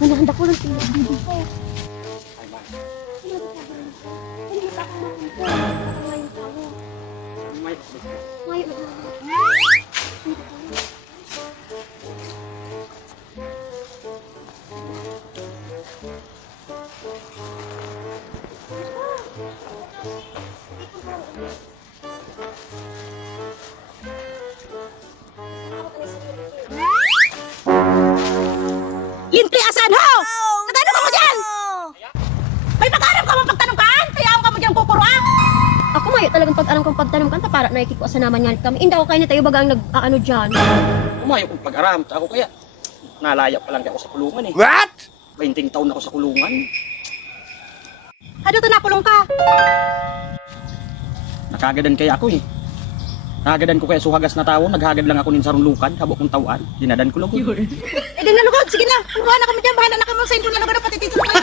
Manahanda ko lang sila. Bibi ko. Ay, man. Hindi pa ako mapunta. Ngayon pa ako. May... Ngayon na. Linti asan ho? Natanong ako dyan! May pag-aram ka mo pagtanungkan? Kaya ako ka mo dyan kukuruan? Ako mayo talagang pag-alam kong pagtanong kanta para nakikikuha sa naman nga kami. Hindi ako kayo na tayo bagang nag-ano dyan. Umayo kong pag-aram. Ako kaya, nalaya pa lang ako sa kulungan eh. What? 20 taon ako sa kulungan. Ano to napulong ka? Nakagadan kaya ako eh. Nakagadan ko kaya suhagas na tao, naghagad lang ako nin sa runlukan, habok kong tawaan. Dinadan ko lang. Eh di nalugod, sige na. Kumuha na kami dyan, bahala na kami sa inyo nalugod na pati titulo